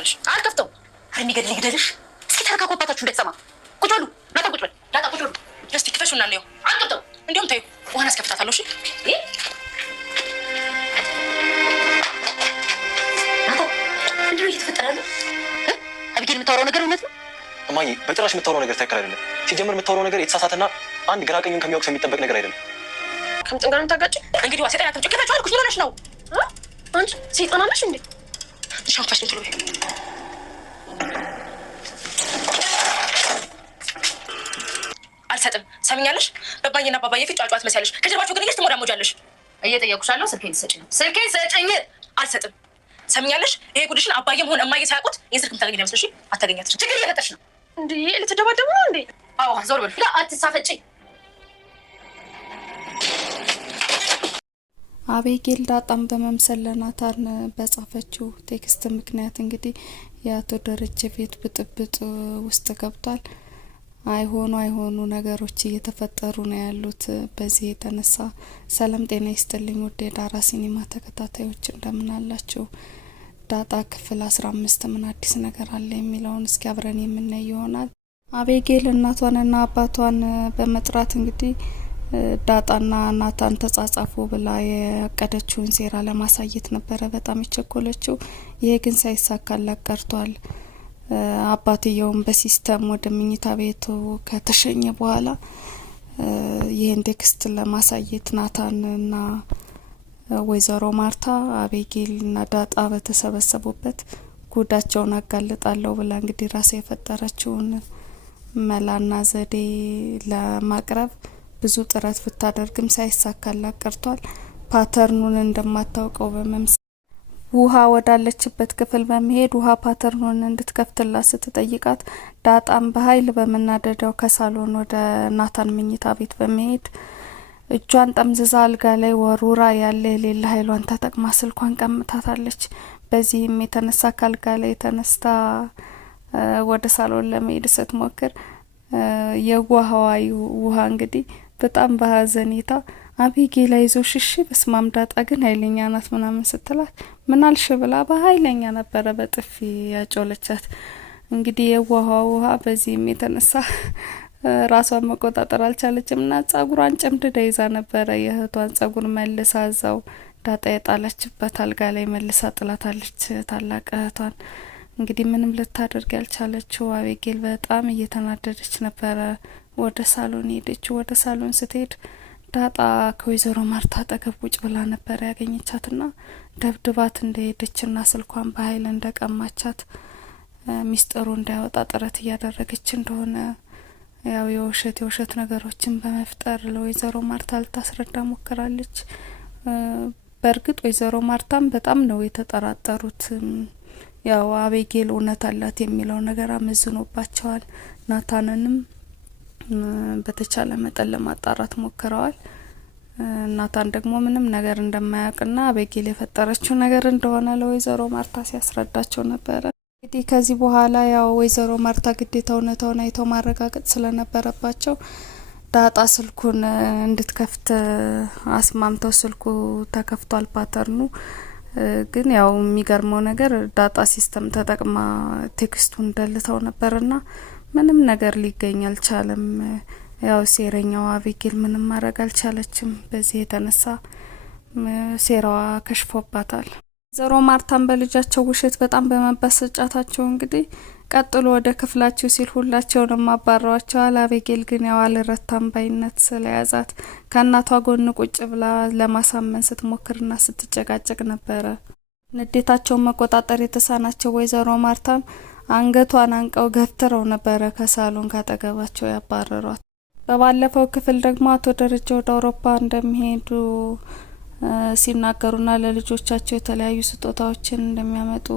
አልከፍተው አርሚ ገድል ይግደልሽ። እስኪ ተረጋጉባታችሁ እንዳትሰማ። ቁጭ በሉ ዳጣ፣ ቁጭ በል ዳጣ፣ ቁጭ በሉ። እስቲ ክፈሹና ነው። አልከፍተው እንዲሁም ታዩ ዋና አስከፍታታለሁ። እሺ ዳጣ፣ ምንድነው እየተፈጠረ ያለው? አቢጌል የምታወራው ነገር እውነት ነው? እማዬ በጭራሽ የምታወራው ነገር ትክክል አይደለም። ሲጀምር የምታወራው ነገር የተሳሳተና አንድ ግራ ቀኙን ከሚያውቅ ሰው የሚጠበቅ ነገር አይደለም። ከምጥን ጋር ታጋጭ እንግዲህ ዋሴ ጣያት ጭቅታችሁ አልኩሽ። ምን ሆነሽ ነው አንቺ? ሰይጣን አለሽ እንዴ? ሻንፋሽ ነው ትሉ አልሰጥም። ሰምኛለሽ? በባዬና ባባዬ ፊት ጫጫት መስያለሽ። ከጀርባችሁ ግን እየስ ትሞዳሞጃለሽ። እየጠየቁሻለሁ። ስልኬን ስጪኝ፣ ስልኬን ስጪኝ። አልሰጥም። ሰምኛለሽ? ይሄ ጉድሽን አባዬም ሆነ እማዬ ሳያውቁት ይሄን ስልክ የምታገኝ አይመስልሽ? አታገኛት። ችግር እየፈጠርሽ ነው እንዴ? ልትደባደቡ ነው እንዴ? አዎ ዞር በል። አትሳፈጪ። አቤጌል ዳጣም በመምሰል ለናታን በጻፈችው ቴክስት ምክንያት እንግዲህ የአቶ ደረጀ ቤት ብጥብጥ ውስጥ ገብቷል። አይሆኑ ነገሮች እየተፈጠሩ ነው ያሉት። በዚህ የተነሳ ሰላም ጤና ይስጥልኝ ውድ የዳራ ሲኒማ ተከታታዮች እንደምን አላችሁ? ዳጣ ክፍል 15 ምን አዲስ ነገር አለ የሚለውን እስኪ አብረን የምናይ ይሆናል። አቤጌል እናቷንና አባቷን በመጥራት እንግዲህ ዳጣና ናታን ተጻጻፉ ብላ ያቀደችውን ሴራ ለማሳየት ነበረ በጣም የቸኮለችው። ይሄ ግን ሳይሳካላት ቀርቷል። አባትየውም በሲስተም ወደ መኝታ ቤቱ ከተሸኘ በኋላ ይህን ቴክስት ለማሳየት ናታንና ወይዘሮ ማርታ አቤጌልና ዳጣ በተሰበሰቡበት ጉዳቸውን አጋልጣለሁ ብላ እንግዲህ ራሷ የፈጠረችውን መላና ዘዴ ለማቅረብ ብዙ ጥረት ብታደርግም ሳይሳካላት ቀርቷል። ፓተርኑን እንደማታውቀው በመምሰል ውሃ ወዳለችበት ክፍል በመሄድ ውሃ ፓተርኑን እንድትከፍትላት ስትጠይቃት ዳጣም በኃይል በመናደዳው ከሳሎን ወደ ናታን መኝታ ቤት በመሄድ እጇን ጠምዝዛ አልጋ ላይ ወሩራ ያለ የሌለ ኃይሏን ተጠቅማ ስልኳን ቀምታታለች። በዚህም የተነሳ ከአልጋ ላይ ተነስታ ወደ ሳሎን ለመሄድ ስትሞክር የውሃዋ ውሃ እንግዲህ በጣም በሀዘኔታ አቤጌል አይዞሽ እሺ በስማም ዳጣ ግን ኃይለኛ ናት ምናምን ስትላት ምናልሽ ብላ በኃይለኛ ነበረ በጥፊ ያጮለቻት። እንግዲህ የውሃዋ ውሃ በዚህም የተነሳ ራሷን መቆጣጠር አልቻለችም እና ጸጉሯን ጨምድዳ ይዛ ነበረ የእህቷን ጸጉር መልሳ እዛው ዳጣ የጣለችበት አልጋ ላይ መልሳ ጥላታለች ታላቅ እህቷን። እንግዲህ ምንም ልታደርግ ያልቻለችው አቤጌል በጣም እየተናደደች ነበረ ወደ ሳሎን ሄደች። ወደ ሳሎን ስትሄድ ዳጣ ከወይዘሮ ማርታ አጠገብ ቁጭ ብላ ነበር ያገኘቻትና ደብድባት እንደሄደችና ስልኳን በኃይል እንደቀማቻት ሚስጥሩ እንዳይወጣ ጥረት እያደረገች እንደሆነ ያው የውሸት ነገሮችን በመፍጠር ለወይዘሮ ማርታ ልታስረዳ ሞክራለች። በእርግጥ ወይዘሮ ማርታም በጣም ነው የተጠራጠሩት። ያው አቤጌል እውነት አላት የሚለው ነገር አመዝኖባቸዋል። ናታንንም በተቻለ መጠን ለማጣራት ሞክረዋል። ናታን ደግሞ ምንም ነገር እንደማያውቅና አቤጌል የፈጠረችው ነገር እንደሆነ ለወይዘሮ ማርታ ሲያስረዳቸው ነበረ። እንግዲህ ከዚህ በኋላ ያው ወይዘሮ ማርታ ግዴታ እውነታውን አይተው ማረጋገጥ ስለነበረባቸው ዳጣ ስልኩን እንድትከፍት አስማምተው ስልኩ ተከፍቷል ፓተርኑ። ግን ያው የሚገርመው ነገር ዳጣ ሲስተም ተጠቅማ ቴክስቱን ደልተው ነበርና ምንም ነገር ሊገኝ አልቻለም። ያው ሴረኛዋ አቤጌል ምንም ማድረግ አልቻለችም። በዚህ የተነሳ ሴራዋ ከሽፎባታል። ወይዘሮ ማርታን በልጃቸው ውሸት በጣም በመበሳጨታቸው እንግዲህ ቀጥሎ ወደ ክፍላቸው ሲል ሁላቸውንም አባረዋቸዋል። አቤጌል ግን ያው አልረታም ባይነት ስለያዛት ከእናቷ ጎን ቁጭ ብላ ለማሳመን ስትሞክርና ስትጨቃጨቅ ነበረ። ንዴታቸውን መቆጣጠር የተሳናቸው ወይዘሮ ማርታም አንገቷን አንቀው ገፍትረው ነበረ ከሳሎን ካጠገባቸው ያባረሯት። በባለፈው ክፍል ደግሞ አቶ ደረጀ ወደ አውሮፓ እንደሚሄዱ ሲናገሩና ለልጆቻቸው የተለያዩ ስጦታዎችን እንደሚያመጡ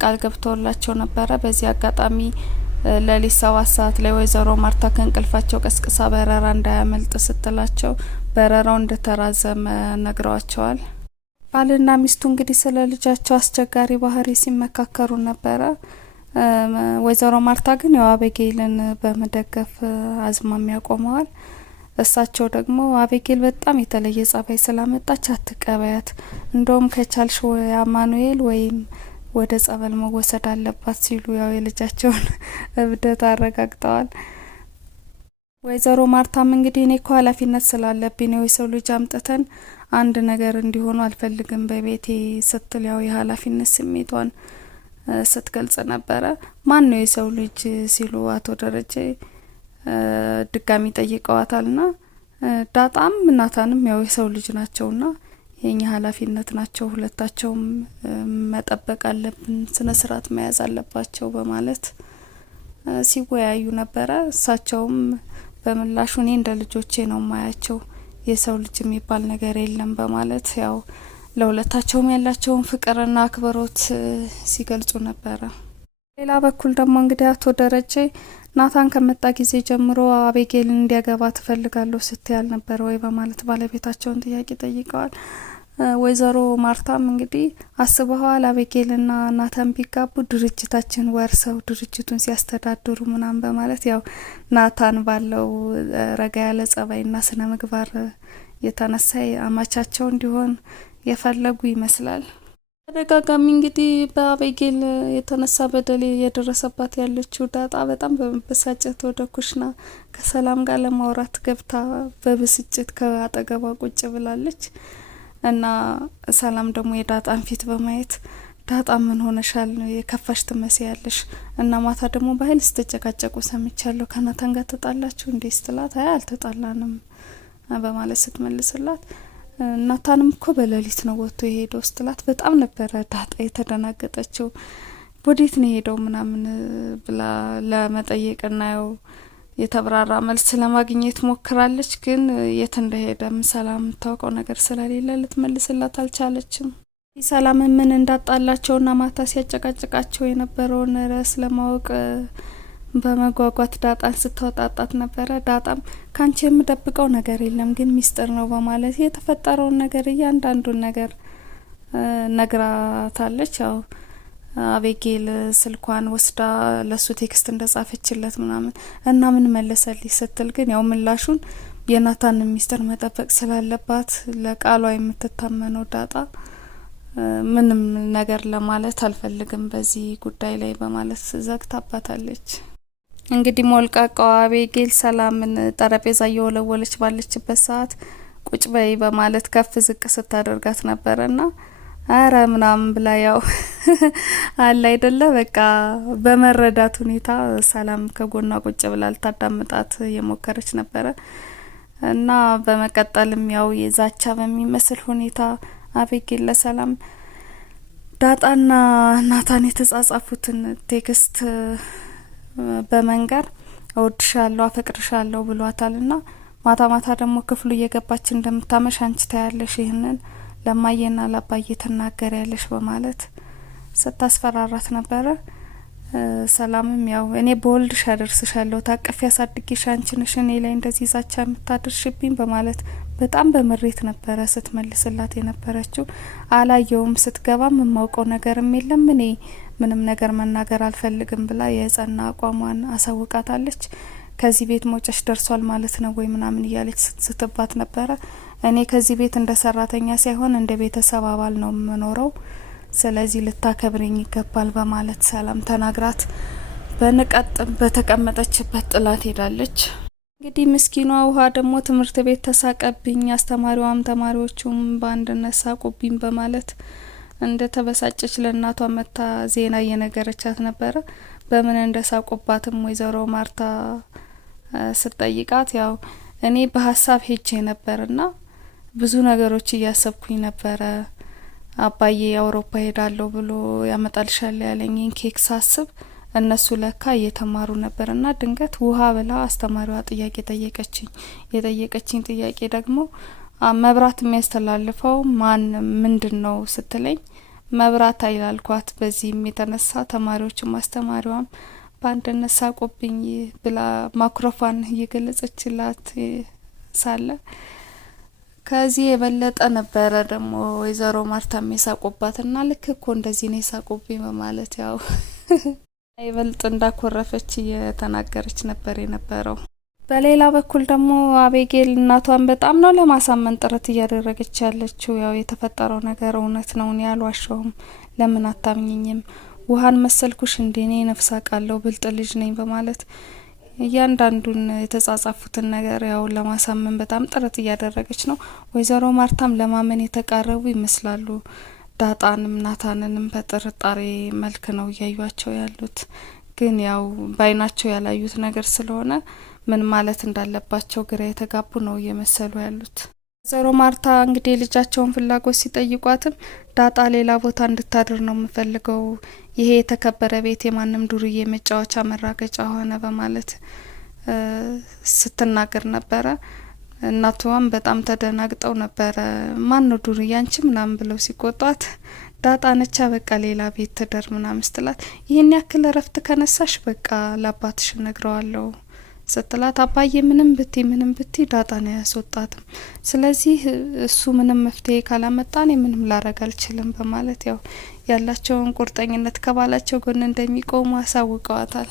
ቃል ገብተውላቸው ነበረ። በዚህ አጋጣሚ ለሊት 7 ሰዓት ላይ ወይዘሮ ማርታ ከእንቅልፋቸው ቀስቅሳ በረራ እንዳያመልጥ ስትላቸው በረራው እንደተራዘመ ነግረዋቸዋል። ባልና ሚስቱ እንግዲህ ስለ ልጃቸው አስቸጋሪ ባህሪ ሲመካከሩ ነበረ። ወይዘሮ ማርታ ግን ያው አቤጌልን በመደገፍ አዝማሚያ ቆመዋል። እሳቸው ደግሞ አቤጌል በጣም የተለየ ጸባይ ስላመጣች አትቀበያት፣ እንደውም ከቻልሽ ወይ አማኑኤል ወይም ወደ ጸበል መወሰድ አለባት ሲሉ ያው የልጃቸውን እብደት አረጋግጠዋል። ወይዘሮ ማርታም እንግዲህ እኔ እኮ ኃላፊነት ስላለብኝ ነው የሰው ልጅ አምጥተን አንድ ነገር እንዲሆኑ አልፈልግም በቤቴ ስትል ያው የኃላፊነት ስሜቷን ስትገልጽ ነበረ። ማን ነው የሰው ልጅ ሲሉ አቶ ደረጀ ድጋሚ ጠይቀዋታልና ዳጣም ናታንም ያው የሰው ልጅ ናቸውና የኛ ኃላፊነት ናቸው፣ ሁለታቸውም መጠበቅ አለብን፣ ስነ ስርዓት መያዝ አለባቸው በማለት ሲወያዩ ነበረ። እሳቸውም በምላሹ እኔ እንደ ልጆቼ ነው ማያቸው፣ የሰው ልጅ የሚባል ነገር የለም በማለት ያው ለሁለታቸውም ያላቸውን ፍቅርና አክብሮት ሲገልጹ ነበረ። ሌላ በኩል ደግሞ እንግዲህ አቶ ደረጀ ናታን ከመጣ ጊዜ ጀምሮ አቤጌልን እንዲያገባ ትፈልጋለሁ ስትያል ነበር ወይ በማለት ባለቤታቸውን ጥያቄ ጠይቀዋል። ወይዘሮ ማርታም እንግዲህ አስበዋል አቤጌልና ናታን ቢጋቡ ድርጅታችን ወርሰው ድርጅቱን ሲያስተዳድሩ ምናምን በማለት ያው ናታን ባለው ረጋ ያለ ጸባይና ስነ ምግባር የተነሳ አማቻቸው እንዲሆን የፈለጉ ይመስላል። ተደጋጋሚ እንግዲህ በአቤጌል የተነሳ በደል የደረሰባት ያለችው ዳጣ በጣም በመበሳጨት ወደ ኩሽና ከሰላም ጋር ለማውራት ገብታ በብስጭት ከአጠገቧ ቁጭ ብላለች እና ሰላም ደግሞ የዳጣን ፊት በማየት ዳጣ ምን ሆነሻል ነው የከፋሽ ትመስያለሽ እና ማታ ደግሞ በኃይል ስትጨቃጨቁ ሰምቻለሁ ከናታን ጋር ተጣላችሁ እንዴ ስትላት አይ አልተጣላንም በማለት ስትመልስላት ናታንም እኮ በሌሊት ነው ወጥቶ የሄደው ስትላት በጣም ነበረ ዳጣ የተደናገጠችው። ወዴት ነው የሄደው ምናምን ብላ ለመጠየቅና ያው የተብራራ መልስ ለማግኘት ሞክራለች። ግን የት እንደሄደ ሰላም ታውቀው ነገር ስለሌለ ልትመልስላት አልቻለችም። ሰላም ምን እንዳጣላቸውና ማታ ሲያጨቃጭቃቸው የነበረውን ርዕስ ለማወቅ በመጓጓት ዳጣን ስታወጣጣት ነበረ። ዳጣም ካንቺ የምደብቀው ነገር የለም ግን ሚስጥር ነው በማለት የተፈጠረውን ነገር እያንዳንዱን ነገር ነግራታለች። ያው አቤጌል ስልኳን ወስዳ ለሱ ቴክስት እንደጻፈችለት ምናምን እና ምን መለሰልኝ ስትል ግን ያው ምላሹን የናታን ሚስጥር መጠበቅ ስላለባት ለቃሏ የምትታመነው ዳጣ ምንም ነገር ለማለት አልፈልግም በዚህ ጉዳይ ላይ በማለት ዘግታባታለች። እንግዲህ ሞልቃቃዋ አቤጌል ሰላምን ጠረጴዛ እየወለወለች ባለችበት ሰዓት ቁጭ በይ በማለት ከፍ ዝቅ ስታደርጋት ነበረና አረ ምናምን ብላ ያው አለ አይደለ በቃ በመረዳት ሁኔታ ሰላም ከጎኗ ቁጭ ብላ ልታዳምጣት የሞከረች ነበረ እና በመቀጠልም ያው የዛቻ በሚመስል ሁኔታ አቤጌል ለሰላም ዳጣና ናታን የተጻጻፉትን ቴክስት በመንገር እወድሻለሁ አፈቅርሻለሁ ብሏታልና ማታ ማታ ደግሞ ክፍሉ እየገባች እንደምታመሽ አንቺ ታያለሽ ይህንን ለማየና ለአባዬ ትናገሪያለሽ በማለት ስታስፈራራት ነበረ። ሰላምም ያው እኔ በወልድሽ አደርስሻለሁ ታቅፌ ያሳድጌሽ አንቺ ነሽ እኔ ላይ እንደዚህ ዛቻ የምታደርሽብኝ በማለት በጣም በምሬት ነበረ ስትመልስላት የነበረችው። አላየውም ስትገባም የማውቀው ነገርም የለም እኔ ምንም ነገር መናገር አልፈልግም ብላ የጸና አቋሟን አሳውቃታለች። ከዚህ ቤት መውጫሽ ደርሷል ማለት ነው ወይ ምናምን እያለች ስትባት ነበረ። እኔ ከዚህ ቤት እንደ ሰራተኛ ሳይሆን እንደ ቤተሰብ አባል ነው የምኖረው፣ ስለዚህ ልታከብረኝ ይገባል በማለት ሰላም ተናግራት በንቀት በተቀመጠችበት ጥላት ሄዳለች። እንግዲህ ምስኪኗ ውሃ ደግሞ ትምህርት ቤት ተሳቀብኝ፣ አስተማሪዋም ተማሪዎቹም በአንድነት ሳቁብኝ በማለት እንደ ተበሳጨች ለእናቷ መታ ዜና እየነገረቻት ነበረ። በምን እንደሳቁባትም ወይዘሮ ማርታ ስትጠይቃት ያው እኔ በሀሳብ ሄጄ ነበርና ብዙ ነገሮች እያሰብኩኝ ነበረ። አባዬ አውሮፓ ሄዳለሁ ብሎ ያመጣልሻል ያለኝን ኬክ ሳስብ እነሱ ለካ እየተማሩ ነበርና ድንገት ውሃ ብላ አስተማሪዋ ጥያቄ ጠየቀችኝ። የጠየቀችኝ ጥያቄ ደግሞ መብራት የሚያስተላልፈው ማን ምንድነው ስትለኝ መብራት አይላልኳት። በዚህም የተነሳ ተማሪዎችም አስተማሪዋም በአንድነት ሳቁብኝ ብላ ማይክሮፎን እየገለጸችላት ሳለ ከዚህ የበለጠ ነበረ ደግሞ ወይዘሮ ማርታም የሳቁባትና ልክ እኮ እንደዚህ ነው የሳቁብኝ በማለት ያው ይበልጥ እንዳኮረፈች እየተናገረች ነበር የነበረው። በሌላ በኩል ደግሞ አቤጌል እናቷን በጣም ነው ለማሳመን ጥረት እያደረገች ያለችው። ያው የተፈጠረው ነገር እውነት ነው፣ እኔ አልዋሸሁም፣ ለምን አታምኝኝም? ውሀን መሰልኩሽ እንዴ? እኔ ነፍስ አውቃለሁ፣ ብልጥ ልጅ ነኝ በማለት እያንዳንዱን የተጻጻፉትን ነገር ያው ለማሳመን በጣም ጥረት እያደረገች ነው። ወይዘሮ ማርታም ለማመን የተቃረቡ ይመስላሉ። ዳጣንም ናታንንም በጥርጣሬ መልክ ነው እያዩቸው ያሉት። ግን ያው ባይናቸው ያላዩት ነገር ስለሆነ ምን ማለት እንዳለባቸው ግራ የተጋቡ ነው እየመሰሉ ያሉት። ወይዘሮ ማርታ እንግዲህ ልጃቸውን ፍላጎት ሲጠይቋትም ዳጣ ሌላ ቦታ እንድታድር ነው የምፈልገው፣ ይሄ የተከበረ ቤት የማንም ዱርዬ መጫወቻ መራገጫ ሆነ በማለት ስትናገር ነበረ። እናቷም በጣም ተደናግጠው ነበረ። ማን ነው ዱርዬ አንቺ ምናምን ብለው ሲቆጧት ዳጣ ነቻ በቃ ሌላ ቤት ትደር ምናምን ስትላት ይህን ያክል እረፍት ከነሳሽ በቃ ለአባትሽ ነግረዋለሁ ስትላት አባዬ ምንም ብቲ ዳጣን አያስወጣትም፣ ስለዚህ እሱ ምንም መፍትሄ ካላመጣ እኔ ምንም ላረግ አልችልም በማለት ያው ያላቸውን ቁርጠኝነት ከባላቸው ጎን እንደሚቆሙ አሳውቀዋታል።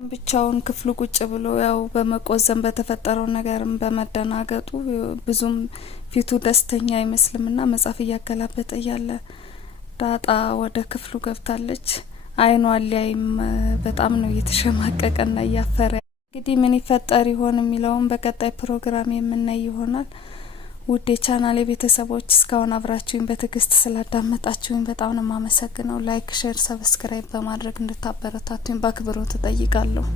ብቻውን ክፍሉ ቁጭ ብሎ ያው በመቆዘም በተፈጠረው ነገርም በመደናገጡ ብዙም ፊቱ ደስተኛ አይመስልምና መጽሐፍ እያገላበጠ እያለ ዳጣ ወደ ክፍሉ ገብታለች። አይኗ ሊያይም በጣም ነው እየተሸማቀቀና እያፈረ። እንግዲህ ምን ይፈጠር ይሆን የሚለውን በቀጣይ ፕሮግራም የምናይ ይሆናል። ውድ የቻናሌ ቤተሰቦች እስካሁን አብራችሁኝ በትዕግስት ስላዳመጣችሁኝ በጣም ነው የማመሰግነው። ላይክ፣ ሼር፣ ሰብስክራይብ በማድረግ እንድታበረታቱኝ በአክብሮት እጠይቃለሁ።